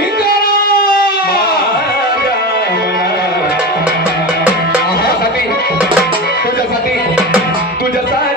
तुंहिंजी तुंहिंजा